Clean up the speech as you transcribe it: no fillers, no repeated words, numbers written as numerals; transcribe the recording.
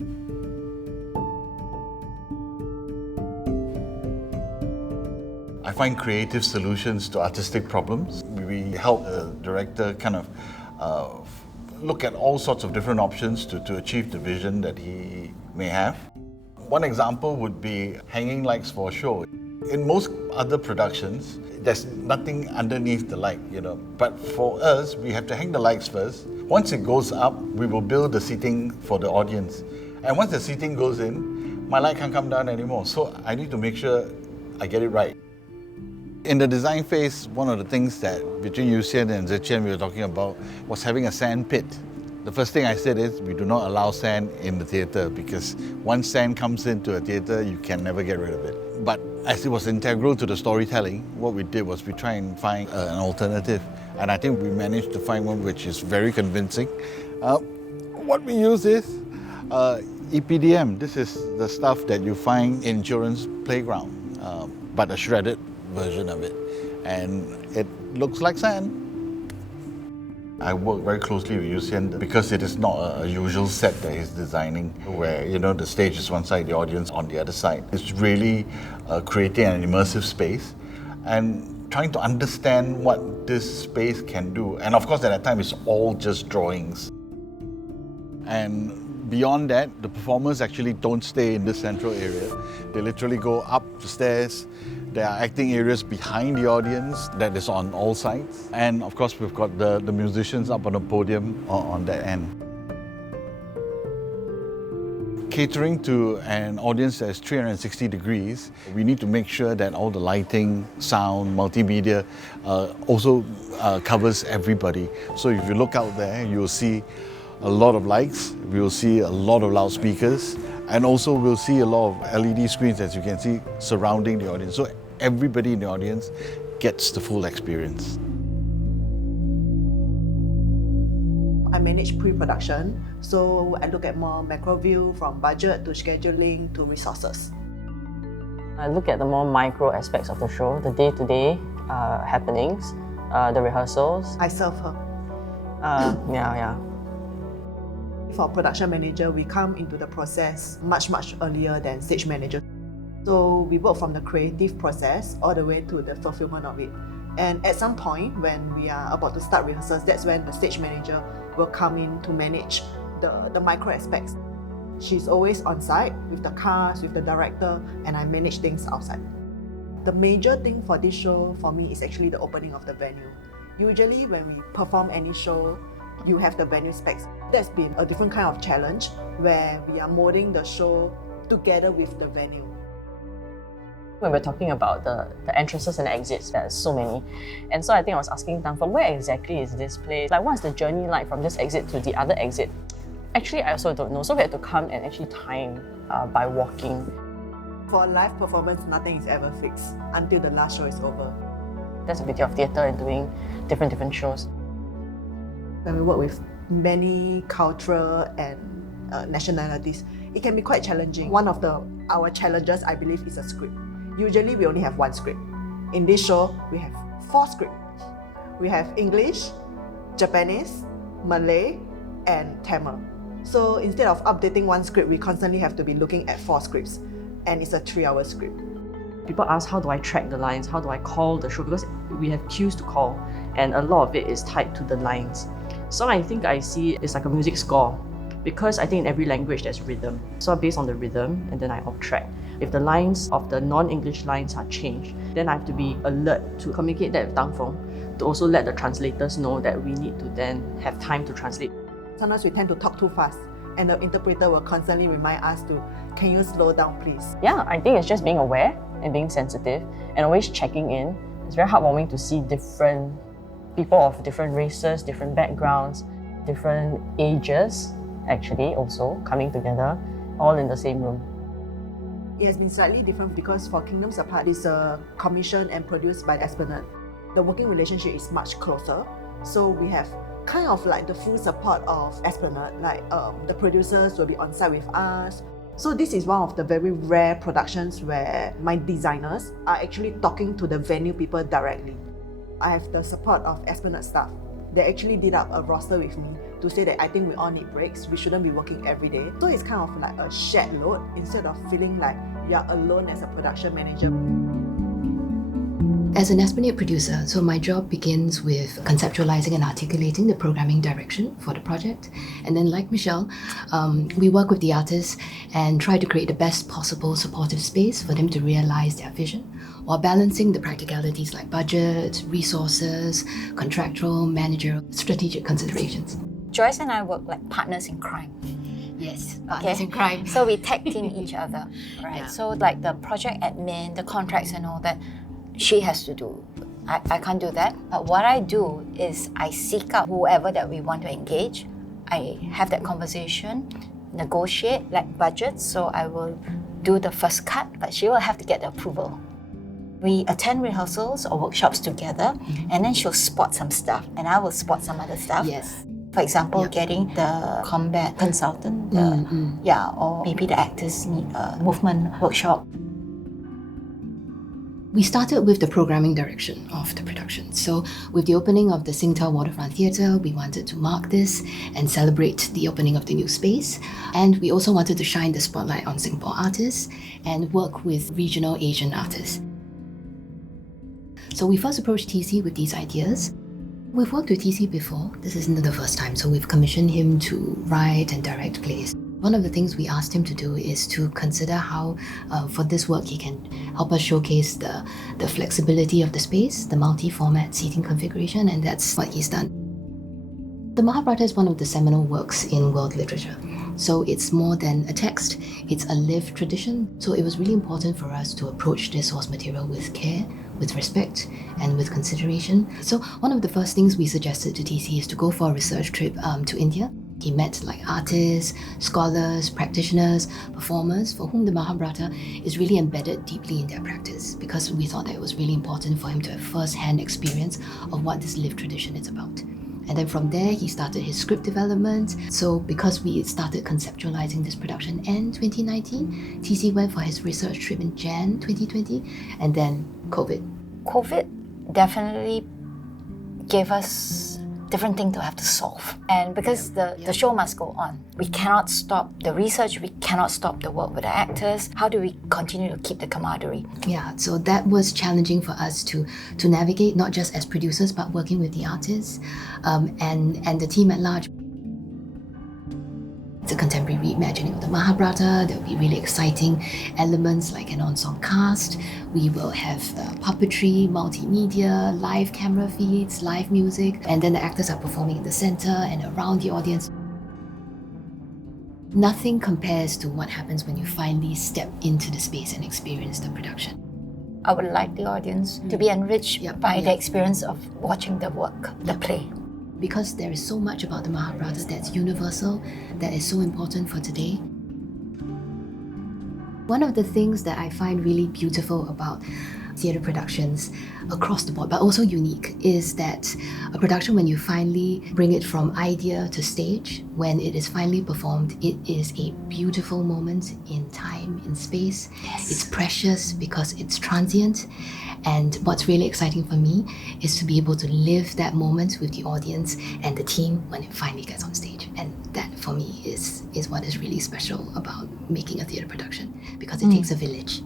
I find creative solutions to artistic problems. We help the director kind of look at all sorts of different options to achieve the vision that he may have. One example would be hanging lights for a show. In most other productions, there's nothing underneath the light, But for us, we have to hang the lights first. Once it goes up, we will build the seating for the audience. And once the seating goes in, my light can't come down anymore. So I need to make sure I get it right. In the design phase, one of the things that between Yuxian and Ziqian we were talking about was having a sand pit. The first thing I said is we do not allow sand in the theatre because once sand comes into a theatre, you can never get rid of it. But as it was integral to the storytelling, what we did was we try and find an alternative. And I think we managed to find one which is very convincing. What we use is EPDM. This is the stuff that you find in children's playground, but a shredded version of it, and it looks like sand. I work very closely with Yuxian because it is not a usual set that he's designing where the stage is one side, the audience on the other side. It's really creating an immersive space and trying to understand what this space can do. And of course at that time it's all just drawings. And beyond that, the performers actually don't stay in this central area. They literally go up the stairs. There are acting areas behind the audience that is on all sides. And of course, we've got the musicians up on the podium on that end. Catering to an audience that is 360 degrees, we need to make sure that all the lighting, sound, multimedia also covers everybody. So if you look out there, you'll see a lot of lights, we'll see a lot of loudspeakers, and also we'll see a lot of LED screens, as you can see, surrounding the audience. So everybody in the audience gets the full experience. I manage pre-production, so I look at more macro view from budget to scheduling to resources. I look at the more micro aspects of the show, the day-to-day happenings, the rehearsals. I serve her. Yeah. For production manager, we come into the process much earlier than stage manager. So we work from the creative process all the way to the fulfillment of it. And at some point when we are about to start rehearsals, that's when the stage manager will come in to manage the micro aspects. She's always on site with the cast, with the director, and I manage things outside. The major thing for this show for me is actually the opening of the venue. Usually when we perform any show, you have the venue specs. That's been a different kind of challenge where we are molding the show together with the venue. When we're talking about the entrances and exits, there's so many. And so I think I was asking Fong, where exactly is this place? Like, what's the journey like from this exit to the other exit? Actually, I also don't know. So we had to come and actually time by walking. For a live performance, nothing is ever fixed until the last show is over. That's the beauty of theatre and doing different shows. When we work with many cultural and nationalities, it can be quite challenging. One of our challenges, I believe, is a script. Usually we only have one script. In this show, we have 4 scripts. We have English, Japanese, Malay, and Tamil. So instead of updating one script, we constantly have to be looking at 4 scripts, and it's a 3-hour script. People ask, how do I track the lines? How do I call the show? Because we have cues to call, and a lot of it is tied to the lines. So I think I see it's like a music score, because I think in every language there's rhythm. So based on the rhythm, and then I off track. If the lines of the non-English lines are changed, then I have to be alert to communicate that with Fong, to also let the translators know that we need to then have time to translate. Sometimes we tend to talk too fast, and the interpreter will constantly remind us to, can you slow down please? Yeah, I think it's just being aware and being sensitive and always checking in. It's very heartwarming to see different people of different races, different backgrounds, different ages actually also coming together, all in the same room. It has been slightly different because for Kingdoms Apart, it's commissioned and produced by Esplanade. The working relationship is much closer, so we have kind of like the full support of Esplanade, like the producers will be on site with us. So this is one of the very rare productions where my designers are actually talking to the venue people directly. I have the support of Esplanade staff. They actually did up a roster with me to say that I think we all need breaks. We shouldn't be working every day. So it's kind of like a shared load instead of feeling like you're alone as a production manager. As an Esplanade producer, so my job begins with conceptualizing and articulating the programming direction for the project. And then like Michele, we work with the artists and try to create the best possible supportive space for them to realize their vision, while balancing the practicalities like budget, resources, contractual, managerial, strategic considerations. Joyce and I work like partners in crime. Yes, partners in crime. So we tag team each other, right? Yeah. So like the project admin, the contracts and all that, she has to do. I can't do that. But what I do is I seek out whoever that we want to engage. I have that conversation, negotiate like budgets. So I will do the first cut, but she will have to get the approval. We attend rehearsals or workshops together, and then she'll spot some stuff, and I will spot some other stuff. Yes. For example, getting the combat consultant, or maybe the actors need a movement workshop. We started with the programming direction of the production. So with the opening of the Singtel Waterfront Theatre, we wanted to mark this and celebrate the opening of the new space. And we also wanted to shine the spotlight on Singapore artists and work with regional Asian artists. So we first approached TC with these ideas. We've worked with TC before. This isn't the first time, so we've commissioned him to write and direct plays. One of the things we asked him to do is to consider how, for this work, he can help us showcase the flexibility of the space, the multi-format seating configuration, and that's what he's done. The Mahabharata is one of the seminal works in world literature. So it's more than a text, it's a lived tradition. So it was really important for us to approach this source material with care, with respect, and with consideration. So one of the first things we suggested to TC is to go for a research trip to India. He met like artists, scholars, practitioners, performers for whom the Mahabharata is really embedded deeply in their practice, because we thought that it was really important for him to have first-hand experience of what this lived tradition is about. And then from there, he started his script development. So because we started conceptualizing this production in 2019, TC went for his research trip in Jan 2020, and then COVID. COVID definitely gave us different thing to have to solve. And because the show must go on, we cannot stop the research, we cannot stop the work with the actors. How do we continue to keep the camaraderie? Yeah, so that was challenging for us to navigate, not just as producers, but working with the artists and the team at large. It's a contemporary reimagining of the Mahabharata. There will be really exciting elements like an ensemble cast. We will have puppetry, multimedia, live camera feeds, live music, and then the actors are performing in the center and around the audience. Nothing compares to what happens when you finally step into the space and experience the production. I would like the audience to be enriched by the experience of watching the work, the play. Because there is so much about the Mahabharata that's universal, that is so important for today. One of the things that I find really beautiful about theatre productions across the board, but also unique, is that a production, when you finally bring it from idea to stage, when it is finally performed, it is a beautiful moment in time, in space. Yes. It's precious because it's transient. And what's really exciting for me is to be able to live that moment with the audience and the team when it finally gets on stage. And that, for me, is what is really special about making a theatre production, because it takes a village.